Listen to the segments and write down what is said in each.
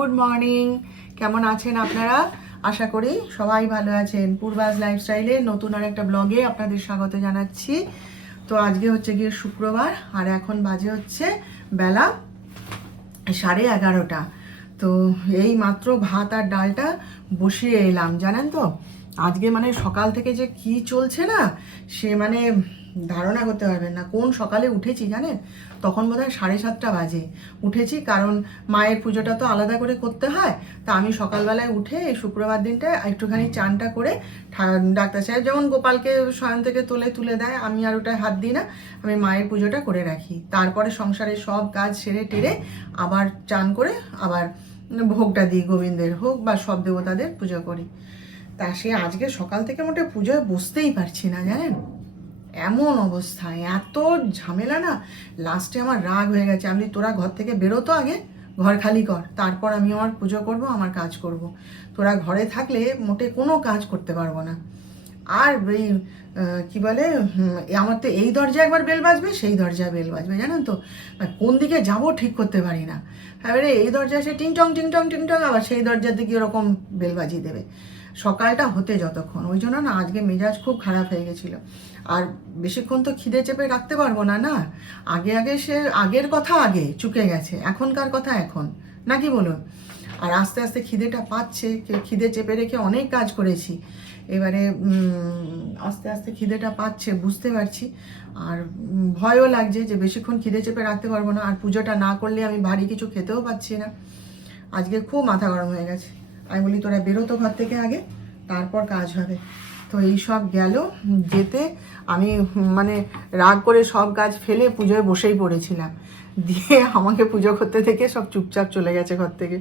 Good morning কেমন আছেন আপনারা? আশা করি সবাই ভালো আছেন। পূর্বাজ লাইফস্টাইলে নতুন আর একটা ব্লগে আপনাদের স্বাগত জানাচ্ছি। তো আজকে হচ্ছে গিয়ে শুক্রবার, আর এখন বাজে হচ্ছে বেলা সাড়ে এগারোটা। তো এই মাত্র ভাত আর ডালটা বসিয়ে এলাম, জানেন তো? আজকে মানে সকাল থেকে যে কি চলছে না, সে মানে ধারণা করতে পারবেন না। কোন সকালে উঠেছি জানেন? তখন বোধ হয় সাড়ে সাতটা বাজে। উঠেছি কারণ মায়ের পুজোটা তো আলাদা করে করতে হয়। তা আমি সকালবেলায় উঠে এই শুক্রবার দিনটা একটুখানি চানটা করে ডাক্তার সাহেব যেমন গোপালকে শয়ন থেকে তুলে তুলে দেয়, আমি আর ওটায় হাত দিই না। আমি মায়ের পুজোটা করে রাখি। তারপরে সংসারের সব কাজ সেরে টেরে আবার চান করে আবার ভোগটা দিই, গোবিন্দের হোক বা সব দেবতাদের পুজো করি। তা সে আজকে সকাল থেকে মোটে পুজোয় বসতেই পারছি না জানেন? এমন অবস্থা, এত ঝামেলা না? লাস্টে আমার রাগ হয়ে গেছে। আমি তোরা ঘর থেকে বেরোতো আগে, ঘর খালি কর। তারপর আমি আমার পুজো করব, আমার কাজ করব। তোরা ঘরে থাকলে মোটে কোনো কাজ করতে পারব না। আর এই কি বলে আমার তো এই দরজা একবার বেল বাজবে, সেই দরজায় বেল বাজবে, জানেন তো? কোন দিকে যাব ঠিক করতে পারি না। এবারে এই দরজা সে টিংটং টিংটং টিং টং টিং টং আবার সেই দরজার দিকে ওরকম বেল বাজিয়ে দেবে। সকালটা হতে যতক্ষণ, ওই জন্য না আজকে মেজাজ খুব খারাপ হয়ে গেছিল। আর বেশিক্ষণ তো খিদে চেপে রাখতে পারব না না? আগে আগে সে, আগের কথা আগে, চুকে গেছে। এখনকার কথা এখন। নাকি বলুন? আর আস্তে আস্তে খিদেটা পাচ্ছে খিদে চেপে রেখে অনেক কাজ করেছি। এবারে আস্তে আস্তে খিদেটা পাচ্ছে, বুঝতে পারছি। আর ভয়ও লাগছে যে বেশিক্ষণ খিদে চেপে রাখতে পারব না। আর পুজোটা না করলে আমি ভারী কিছু খেতেও পাচ্ছি না। আজকে খুব মাথা গরম হয়ে গেছে। আমি বলি, তোরা বেরোতো ঘর থেকে আগে, তারপর কাজ হবে। তো এই সব গেল, যেতে আমি মানে রাগ করে সব কাজ ফেলে পুজোয় বসেই পড়েছিলাম। দিয়ে আমাকে পুজো করতে থেকে সব চুপচাপ চলে গেছে ঘর থেকে।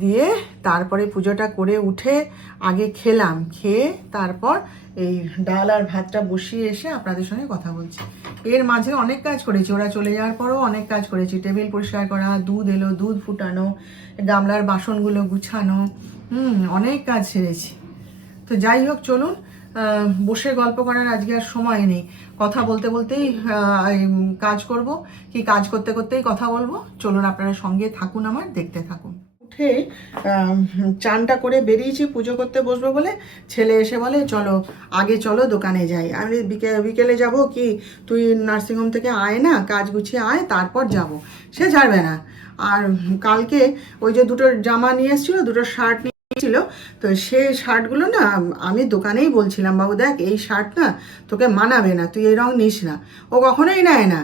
দিয়ে তারপরে পুজোটা করে উঠে আগে খেলাম, খেয়ে তারপর এই ডাল আর ভাতটা বসিয়ে এসে আপনাদের সঙ্গে কথা বলছি। এর মাঝে অনেক কাজ করেছি, ওরা চলে যাওয়ার পরেও অনেক কাজ করেছি। টেবিল পরিষ্কার করা, দুধ এলো, দুধ ফুটানো, গামলার বাসনগুলো গুছানো, হুম, অনেক কাজ সেরেছি। তো যাই হোক, চলুন বসে গল্প করার আজকে আর সময় নেই। কথা বলতে বলতেই কাজ করব। কি কাজ করতে করতেই কথা বলব? চলুন, আপনারা সঙ্গে থাকুন আমার, দেখতে থাকুন। উঠে চানটা করে বেরিয়েছি, পুজো করতে বসবো বলে। ছেলে এসে বলে, চলো, আগে চলো দোকানে যাই। আমি বিকেলে বিকেলে যাব কি? তুই নার্সিংহোম থেকে আয় না, কাজ গুছিয়ে আয়, তারপর যাব। সে ছাড়বে না। আর কালকে ওই যে দুটো জামা নিয়ে এসেছিল, দুটো শার্ট ছিল তো সে শার্টগুলো না, আমি দোকানেই বলছিলাম, বাবু দেখ, এই শার্ট না তোকে মানাবে না, তুই এই রং নিস না। ও কখনোই নেয় না।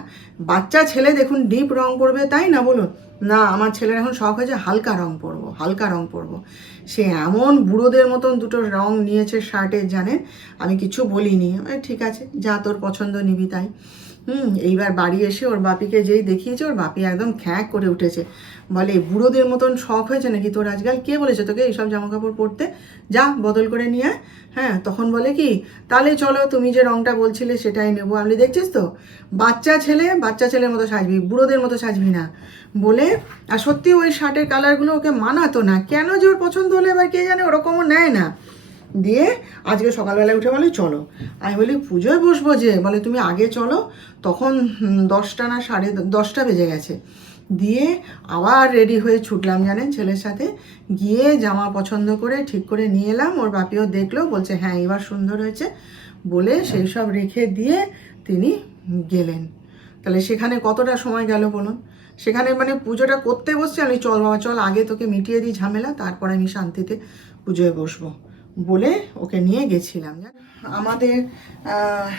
বাচ্চা ছেলে দেখুন, ডিপ রং পরবে, তাই না বলুন? না, আমার ছেলের এখন শখ হয়েছে হালকা রং পরবো, হালকা রং পরবো। সে এমন বুড়োদের মতন দুটো রং নিয়েছে শার্টের জানে, আমি কিছু বলিনি। ঠিক আছে, যা তোর পছন্দ নিবি তাই। হুম, এইবার বাড়ি এসে ওর বাপিকে যেই দেখিয়েছে, ওর বাপি একদম খ্যাঁক করে উঠেছে। বলে বুড়োদের মতন শখ হয়েছে নাকি তোর আজকাল? কে বলেছে তোকে এইসব জামা কাপড় পরতে? যা বদল করে নিয়ে হ্যাঁ তখন বলে কি তাহলে চলো তুমি যে রংটা বলছিলে সেটাই নেব। বলি, দেখছিস তো? বাচ্চা ছেলে বাচ্চা ছেলের মতো সাজবি বুড়োদের মতো সাজবি না। বলে আর সত্যি ওই শার্টের কালারগুলো ওকে মানাতো না। কেন যে ওর পছন্দ হলে এবার কে জানে ওরকমও নেয় না? দিয়ে আজকে সকালবেলায় উঠে বলে চলো। আমি বলি পুজোয় বসবো যে? বলে তুমি আগে চলো। তখন দশটা না সাড়ে দশটা বেজে গেছে। দিয়ে আবার রেডি হয়ে ছুটলাম, জানেন? ছেলের সাথে গিয়ে জামা পছন্দ করে ঠিক করে নিয়ে এলাম। ওর বাপিও দেখল, বলছে হ্যাঁ এবার সুন্দর হয়েছে। বলে সেই সব রেখে দিয়ে তিনি গেলেন। তাহলে সেখানে কতটা সময় গেল বলুন? সেখানে মানে পুজোটা করতে বসছে আমি, চল বাবা, চল, আগে তোকে মিটিয়ে দিই ঝামেলা, তারপর আমি শান্তিতে পুজোয় বসবো। বলে ওকে নিয়ে গেছিলাম? আমাদের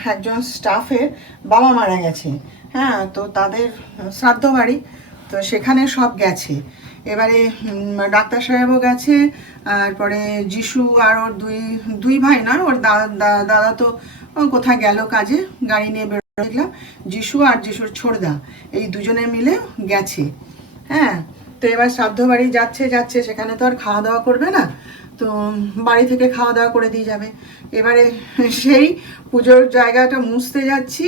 একজন স্টাফের বাবা মারা গেছে। হ্যাঁ তো তাদের শ্রাদ্ধ বাড়ি। তো সেখানে সব গেছে। এবারে ডাক্তার সাহেবও গেছে, তারপরে যিশু আর ওর দুই দুই ভাই নয় ওর দাদা তো কোথায় গেল কাজে, গাড়ি নিয়ে বেরো দেখলাম, যিশু আর যিশুর ছোড়দা এই দুজনে মিলে গেছে। হ্যাঁ তো এবার শ্রাদ্ধ বাড়ি যাচ্ছে যাচ্ছে, সেখানে তো আর খাওয়া দাওয়া করবে না, তো বাড়ি থেকে খাওয়া দাওয়া করে দিয়ে যাবে। এবারে সেই পুজোর জায়গাটা মুছতে যাচ্ছি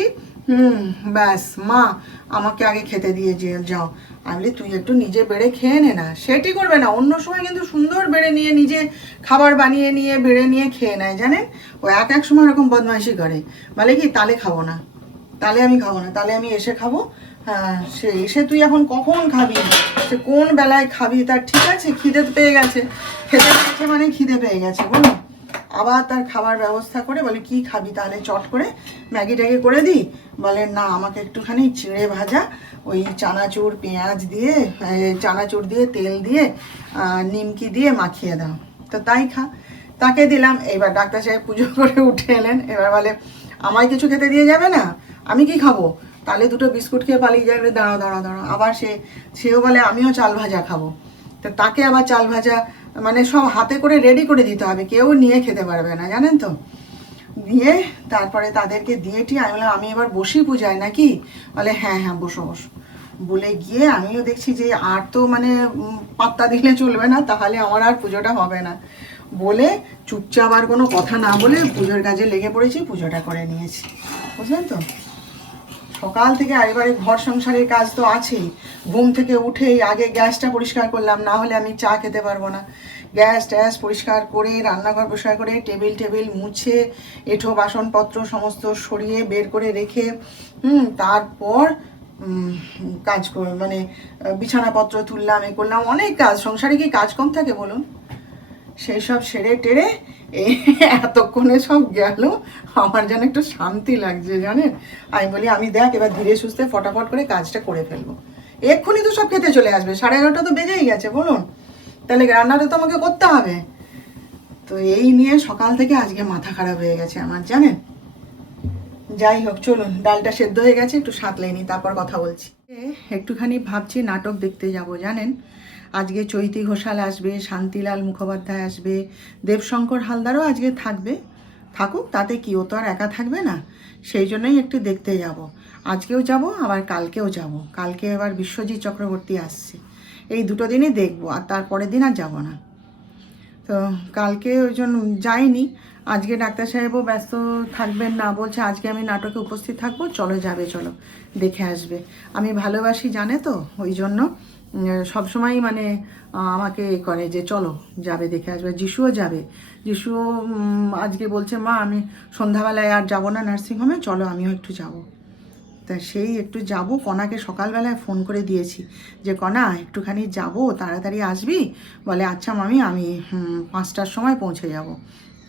হুম, ব্যাস, মা, আমাকে আগে খেতে দিয়ে যে যাও। আমি বলি, তুই একটু নিজে বেড়ে খেয়ে নে না। সেটি করবে না। অন্য সময় কিন্তু সুন্দর বেড়ে নিয়ে, নিজে খাবার বানিয়ে নিয়ে, বেড়ে নিয়ে খেয়ে নেয়, জানেন? ও এক এক সময় এরকম বদমাইশি করে। বলে কি, তালে খাব না। তালে আমি খাব না। তাহলে আমি এসে খাব। হ্যাঁ সে এসে তুই এখন কখন খাবি? সে কোন বেলায় খাবি? তার ঠিক আছে, খিদে পেয়ে গেছে। খেতে পেয়েছে মানে খিদে পেয়ে গেছে বলো আবার তার খাবার ব্যবস্থা করে বলে, কি খাবি তাহলে চট করে? ম্যাগি ট্যাগি করে দিই। বলে, না, আমাকে একটুখানি চিড়ে ভাজা, ওই চানাচুর, পেঁয়াজ দিয়ে চানাচুর দিয়ে, তেল দিয়ে নিমকি দিয়ে মাখিয়ে দাও। তো তাই খা। তাকে দিলাম। এবার ডাক্তার সাহেব পুজো করে উঠে এলেন। এবার বলে, আমায় কিছু খেতে দিয়ে যাবে না? আমি কি খাব? তাহলে দুটো বিস্কুট খেয়ে পালিয়ে যাবে। দাঁড়াও দাঁড়াও দাঁড়াও। আবার সে, সেও বলে, আমিও চাল ভাজা খাব। তো তাকে আবার চাল ভাজা মানে সব হাতে করে রেডি করে দিতে হবে। কেউ নিয়ে খেতে পারবে না, জানেন তো? দিয়ে তারপরে তাদেরকে দিয়ে টি, আমি বললাম, আমি এবার বসি পূজায় নাকি? বলে হ্যাঁ হ্যাঁ বসো বসো। বলে গিয়ে আমিও দেখছি যে আর তো মানে পাত্তা দিলে চলবে না, তাহলে আমার আর পুজোটা হবে না। বলে চুপচাপ আর কোনো কথা না বলে পুজোর কাজে লেগে পড়েছি, পুজোটা করে নিয়েছি। বুঝলেন তো? সকাল থেকে আর এবারে ঘর সংসারের কাজ তো আছেই। ঘুম থেকে উঠেই আগে গ্যাসটা পরিষ্কার করলাম, না হলে আমি চা খেতে পারব না। গ্যাস ট্যাস পরিষ্কার করে, রান্নাঘর পরিষ্কার করে, টেবিল টেবিল মুছে, এঁঠো বাসনপত্র সমস্ত সরিয়ে বের করে রেখে, হুম, তারপর কাজ মানে বিছানাপত্র তুললাম, এ করলাম, অনেক কাজ। সংসারে কি কাজ কম থাকে বলুন? সেই সব সেরে টেরে এতক্ষণে সব গেল। আমার যেন একটু শান্তি লাগছে, জানেন? আমি বলি, আমি দেখ, এবার ধীরে সুস্থে ফটাফট করে কাজটা করে ফেলব। এক্ষুনি তো সব খেতে চলে আসবে। সাড়ে এগারোটা তো বেজেই গেছে, বলুন। তাহলে রান্নাটা তো আমাকে করতে হবে। তো এই নিয়ে সকাল থেকে আজকে মাথা খারাপ হয়ে গেছে আমার, জানেন? যাই হোক, চলুন, ডালটা সেদ্ধ হয়ে গেছে, একটু সাঁতলাই নি, তারপর কথা বলছি। একটুখানি ভাবছি নাটক দেখতে যাব, জানেন? আজকে চৈতি ঘোষাল আসবে, শান্তিলাল মুখোপাধ্যায় আসবে, দেবশঙ্কর হালদারও আজকে থাকবে। থাকুক, তাতে কি, ও তো আর একা থাকবে না। সেই জন্যই একটু দেখতে যাব। আজকেও যাব, আবার কালকেও যাব। কালকে আবার বিশ্বজিৎ চক্রবর্তী আসছে। এই দুটো দিনই দেখব, আর তারপরের দিন আর যাব না। তো কালকে ওই জন্য যাইনি। আজকে ডাক্তার সাহেবও ব্যস্ত থাকবেন না, বলছে আজকে আমি নাটকে উপস্থিত থাকব, চলো যাবে, চলো, দেখে আসবে। আমি ভালোবাসি জানে তো, ওই জন্য সবসময়ই মানে আমাকে এ করে যে চলো, যাবে দেখে আসবে। যিশুও যাবে। যিশুও আজকে বলছে, মা, আমি সন্ধ্যাবেলায় আর যাব না নার্সিংহোমে চলো আমিও একটু যাব। তা সেই একটু যাব, কণাকে সকালবেলায় ফোন করে দিয়েছি যে, কণা, একটুখানি যাব, তাড়াতাড়ি আসবি? বলে আচ্ছা মামি, আমি পাঁচটার সময় পৌঁছে যাব।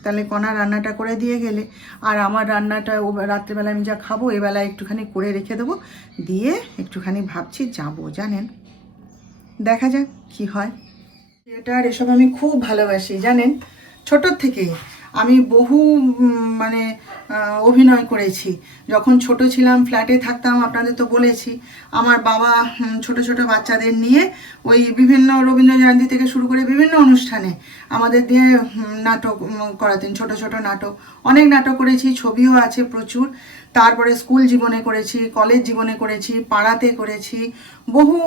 তাহলে কণা রান্নাটা করে দিয়ে গেলে। আর আমার রান্নাটা, ও রাত্রেবেলা আমি যা খাব, এবেলায় একটুখানি করে রেখে দেবো। দিয়ে একটুখানি ভাবছি যাব, জানেন? দেখা যাক কি হয়। থিয়েটার, এসব আমি খুব ভালোবাসি, জানেন? ছোটোর থেকেই। আমি বহু মানে অভিনয় করেছি। যখন ছোট ছিলাম ফ্ল্যাটে থাকতাম, আপনাদের তো বলেছি, আমার বাবা ছোট ছোট বাচ্চাদের নিয়ে ওই বিভিন্ন রবীন্দ্র জয়ন্তী থেকে শুরু করে বিভিন্ন অনুষ্ঠানে আমাদের দিয়ে নাটক করাতেন, ছোট ছোট নাটক। অনেক নাটক করেছি, ছবিও আছে প্রচুর। তারপরে স্কুল জীবনে করেছি, কলেজ জীবনে করেছি, পাড়াতে করেছি, বহু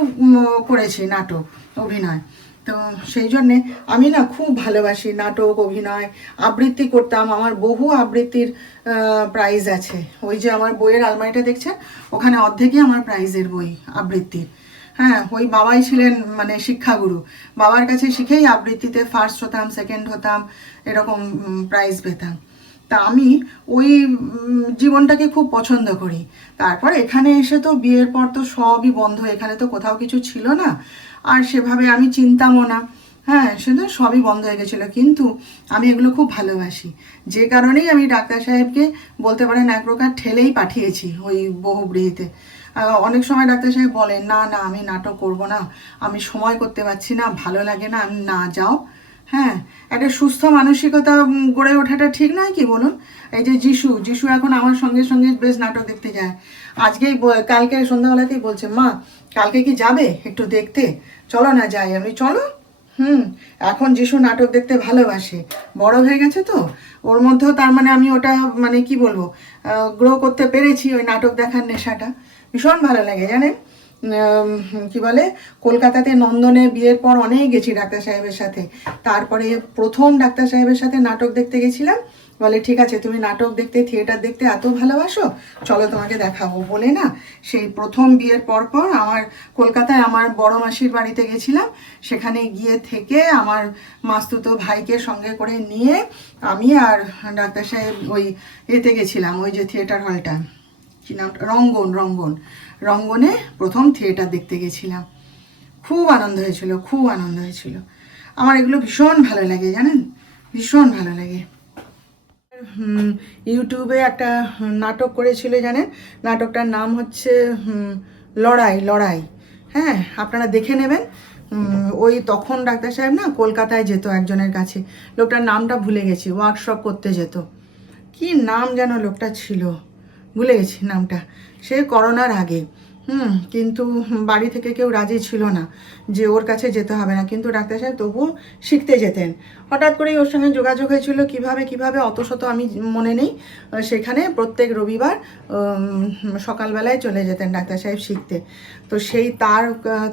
করেছি নাটক, অভিনয়। তো সেই জন্যে আমি না খুব ভালোবাসি নাটক, অভিনয়, আবৃত্তি করতাম। আমার বহু আবৃত্তির প্রাইজ আছে। ওই যে আমার বইয়ের আলমারিটা দেখছেন? ওখানে অর্ধেকই আমার প্রাইজের বই, আবৃত্তির। হ্যাঁ ওই বাবাই ছিলেন মানে শিক্ষাগুরু। বাবার কাছে শিখেই আবৃত্তিতে ফার্স্ট হতাম সেকেন্ড হতাম, এরকম প্রাইজ পেতাম। তা আমি ওই জীবনটাকে খুব পছন্দ করি। তারপর এখানে এসে তো বিয়ের পর তো সবই বন্ধ। এখানে তো কোথাও কিছু ছিল না। আর সেভাবে আমি চিন্তামও না। হ্যাঁ শুধু সবই বন্ধ হয়ে গেছিল। কিন্তু আমি এগুলো খুব ভালোবাসি। যে কারণেই আমি ডাক্তার সাহেবকে বলতে পারেন এক প্রকার ঠেলেই পাঠিয়েছি ওই বহুব্রীহিতে। অনেক সময় ডাক্তার সাহেব বলেন, না না, আমি নাটক করব না। আমি সময় করতে পারছি না, ভালো লাগে না, আমি না যাও। হ্যাঁ একটা সুস্থ মানসিকতা গড়ে ওঠাটা ঠিক নয় কি বলুন? এই যে যিশু যিশু এখন আমার সঙ্গে সঙ্গে বেশ নাটক দেখতে যায়। আজকেই কালকে সন্ধ্যাবেলাতেই বলছে, মা, কালকে কি যাবে একটু দেখতে? চলো না যাই। আমি, চলো? হুম। এখন যিশু নাটক দেখতে ভালোবাসে। বড় হয়ে গেছে তো। ওর মধ্যেও তার মানে আমি ওটা মানে কি বলব গ্রো করতে পেরেছি ওই নাটক দেখার নেশাটা। ভীষণ ভালো লাগে, জানেন? কি বলে, কলকাতাতে নন্দনে বিয়ের পর অনেক গেছি ডাক্তার সাহেবের সাথে। তারপরে প্রথম ডাক্তার সাহেবের সাথে নাটক দেখতে গেছিলাম। বলে, ঠিক আছে, তুমি নাটক দেখতে, থিয়েটার দেখতে এত ভালোবাসো? চলো তোমাকে দেখাবো। বলে না, সেই প্রথম বিয়ের পর পর আমার কলকাতায় আমার বড় মাসির বাড়িতে গেছিলাম। সেখানে গিয়ে থেকে আমার মাস্তুতো ভাইকে সঙ্গে করে নিয়ে আমি আর ডাক্তার সাহেব ওই এতে গেছিলাম, ওই যে থিয়েটার হলটা। কি নাম রঙ্গন রঙ্গন। রঙ্গনে প্রথম থিয়েটার দেখতে গেছিলাম। খুব আনন্দ হয়েছিল, খুব আনন্দ হয়েছিল। আমার এগুলো ভীষণ ভালো লাগে, জানেন? ভীষণ ভালো লাগে। ইউটিউবে একটা নাটক করেছিল, জানেন? নাটকটার নাম হচ্ছে লড়াই লড়াই। হ্যাঁ আপনারা দেখে নেবেন। ওই তখন ডাক্তার সাহেব না কলকাতায় যেত একজনের কাছে। লোকটার নামটা ভুলে গেছি, ওয়ার্কশপ করতে যেত। কি নাম যেন লোকটা ছিল? ভুলে গেছি নামটা। সে করোনার আগে। হুম, কিন্তু বাড়ি থেকে কেউ রাজি ছিল না যে ওর কাছে যেতে হবে না। কিন্তু ডাক্তার সাহেব তবুও শিখতে যেতেন। হঠাৎ করেই ওর সঙ্গে যোগাযোগ হয়েছিল কীভাবে কীভাবে, অত শত আমি মনে নেই। সেখানে প্রত্যেক রবিবার সকালবেলায় চলে যেতেন ডাক্তার সাহেব শিখতে। তো সেই তার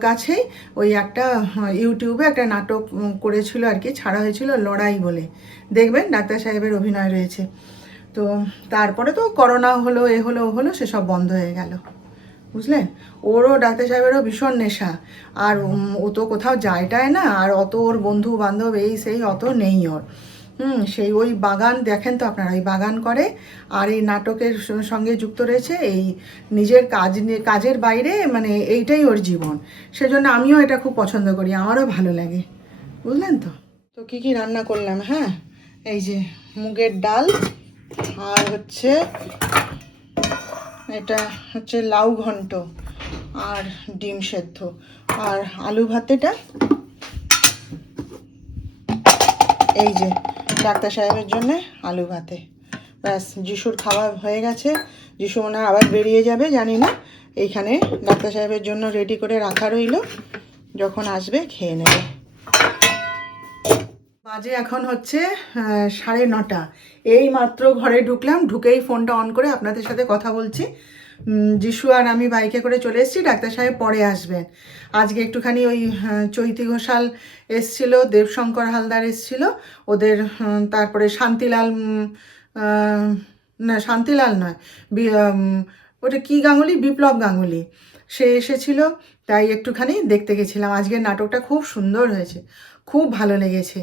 কাছেই ওই একটা ইউটিউবে একটা নাটক করেছিল আর কি, ছাড়া হয়েছিল লড়াই বলে। দেখবেন ডাক্তার সাহেবের অভিনয় রয়েছে। তো তারপরে তো করোনা হলো এ হলো ও হলো সেসব বন্ধ হয়ে গেল। বুঝলেন ওরও ডাক্তার সাহেবেরও ভীষণ নেশা। আর ও তো কোথাও যায়টায় না আর অত ওর বন্ধু বান্ধব এই সেই অত নেই ওর। হুম সেই ওই বাগান দেখেন তো আপনারা ওই বাগান করে আর এই নাটকের সঙ্গে যুক্ত রয়েছে এই নিজের কাজ নিয়ে কাজের বাইরে মানে এইটাই ওর জীবন। সেজন্য আমিও এটা খুব পছন্দ করি আমারও ভালো লাগে। বুঝলেন তো? তো কি কি রান্না করলাম হ্যাঁ? এই যে মুগের ডাল আর হচ্ছে এটা হচ্ছে লাউ ঘন্ট আর ডিম সেদ্ধ। আর আলু ভাতেটা এই যে ডাক্তার সাহেবের জন্য আলু ভাতে। ব্যাস, যিশুর খাওয়া হয়ে গেছে। যিশু মনে আবার বেরিয়ে যাবে, জানি না। এইখানে ডাক্তার সাহেবের জন্য রেডি করে রাখা রইল। যখন আসবে খেয়ে নেবে। বাজে এখন হচ্ছে সাড়ে নটা। এই মাত্র ঘরে ঢুকলাম, ঢুকেই ফোনটা অন করে আপনাদের সাথে কথা বলছি। যিশু আর আমি বাইকে করে চলে এসেছি, ডাক্তার সাহেব পরে আসবেন। আজকে একটুখানি ওই চৈতি ঘোষাল এসছিল, দেবশঙ্কর হালদার এসছিল। ওদের তারপরে শান্তিলাল না, শান্তিলাল নয় ওটা কি গাঙ্গুলি? বিপ্লব গাঙ্গুলি। সে এসেছিল, তাই একটুখানি দেখতে গেছিলাম। আজকের নাটকটা খুব সুন্দর হয়েছে, খুব ভালো লেগেছে।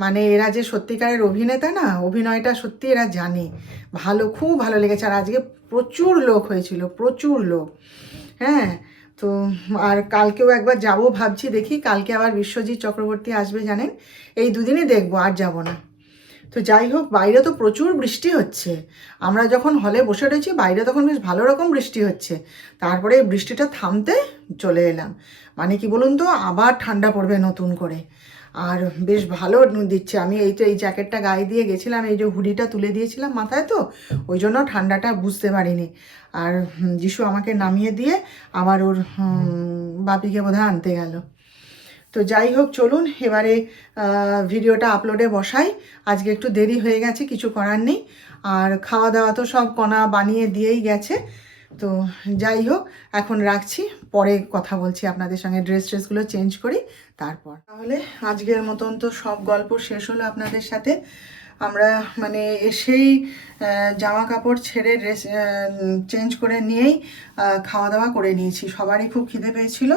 মানে এরা যে সত্যিকারের অভিনেতা না, অভিনয়টা সত্যি এরা জানে। ভালো, খুব ভালো লেগেছে। আর আজকে প্রচুর লোক হয়েছিল, প্রচুর লোক। হ্যাঁ তো আর কালকেও একবার যাব ভাবছি, দেখি কালকে আবার বিশ্বজিৎ চক্রবর্তী আসবে জানেন? এই দুদিনই দেখব, আর যাব না। তো যাই হোক, বাইরে তো প্রচুর বৃষ্টি হচ্ছে। আমরা যখন হলে বসে রয়েছি, বাইরে তখন বেশ ভালো রকম বৃষ্টি হচ্ছে। তারপরে বৃষ্টিটা থামতে চলে এলাম। মানে কি বলুন তো, আবার ঠান্ডা পড়বে নতুন করে। আর বেশ ভালো দিচ্ছে। আমি এই তো এই জ্যাকেটটা গায়ে দিয়ে গেছিলাম, এই যে হুডিটা তুলে দিয়েছিলাম মাথায় তো, ওই জন্য ঠান্ডাটা বুঝতে পারিনি। আর যিশু আমাকে নামিয়ে দিয়ে আবার ওর বাপিকে বোধহয় আনতে গেল। তো যাই হোক, চলুন এবারে ভিডিওটা আপলোডে বসাই। আজকে একটু দেরি হয়ে গেছে, কিছু করার নেই। আর খাওয়া দাওয়া তো সব কণা বানিয়ে দিয়েই গেছে। তো যাই হোক, এখন রাখছি। পরে কথা বলছি আপনাদের সঙ্গে। ড্রেস ট্রেসগুলো চেঞ্জ করি, তারপর। তাহলে আজকের মতন তো সব গল্প শেষ হলো আপনাদের সাথে। আমরা মানে এসেই জামা কাপড় ছেড়ে ড্রেস চেঞ্জ করে নিয়েই খাওয়া দাওয়া করে নিয়েছি। সবারই খুব খিদে পেয়েছিল।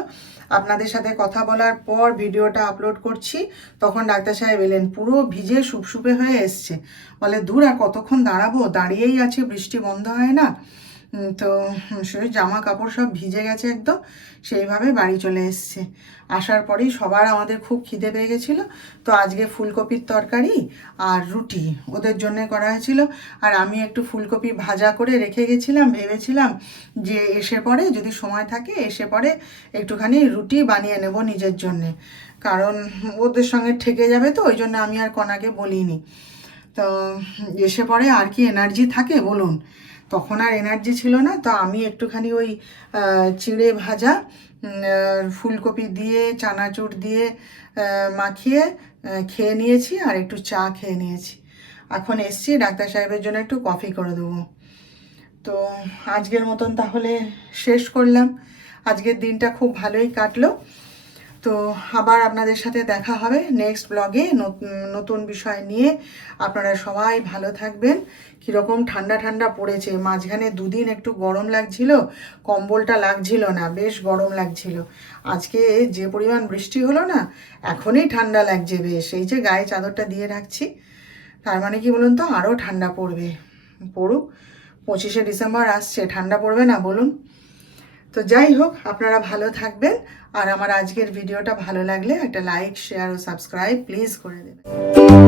আপনাদের সাথে কথা বলার পর ভিডিওটা আপলোড করছি, তখন ডাক্তার সাহেব এলেন। পুরো ভিজে সুপসুপে হয়ে এসছে। বলে, দূর, আর কতক্ষণ দাঁড়াবো? দাঁড়িয়েই আছে, বৃষ্টি বন্ধ হয় না। তো সেই জামা কাপড় সব ভিজে গেছে একদম, সেইভাবে বাড়ি চলে এসছে। আসার পরেই সবার আমাদের খুব খিদে পেয়ে গেছিল, তো আজকে ফুলকপির তরকারি আর রুটি ওদের জন্য করা হয়েছিল। আর আমি একটু ফুলকপি ভাজা করে রেখে গেছিলাম, ভেবেছিলাম যে এসে পরে যদি সময় থাকে, এসে পরে একটুখানি রুটি বানিয়ে নেব নিজের জন্যে। কারণ ওদের সঙ্গে ঠেকে যাবে তো, ওই জন্য আমি আর কনাকে বলিনি। তো এসে পরে আর কি এনার্জি থাকে বলুন। তখন আর এনার্জি ছিল না, তো আমি একটুখানি ওই চিড়ে ভাজা ফুলকপি দিয়ে, চানাচুর দিয়ে মাখিয়ে খেয়ে নিয়েছি আর একটু চা খেয়ে নিয়েছি। এখন এসছি, ডাক্তার সাহেবের জন্য একটু কফি করে দেবো। তো আজকের মতন তাহলে শেষ করলাম। আজকের দিনটা খুব ভালোই কাটলো। তো আবার আপনাদের সাথে দেখা হবে নেক্সট ব্লগে নতুন বিষয় নিয়ে। আপনারা সবাই ভালো থাকবেন। কীরকম ঠান্ডা ঠান্ডা পড়েছে। মাঝখানে দুদিন একটু গরম লাগছিল। কম্বলটা লাগছিল না, বেশ গরম লাগছিল। আজকে যে পরিমাণ বৃষ্টি হলো না, এখনই ঠান্ডা লাগছে বেশ। এই যে গায়ে চাদরটা দিয়ে রাখছি, তার মানে কি বলুন তো আরও ঠান্ডা পড়বে। পড়ুক, পঁচিশে ডিসেম্বর আসছে। ঠান্ডা পড়বে না বলুন? তো যাই হোক, আপনারা ভালো থাকবেন। আর আমার আজকের ভিডিওটা ভালো লাগলে একটা লাইক শেয়ার ও সাবস্ক্রাইব প্লিজ করে দেবেন।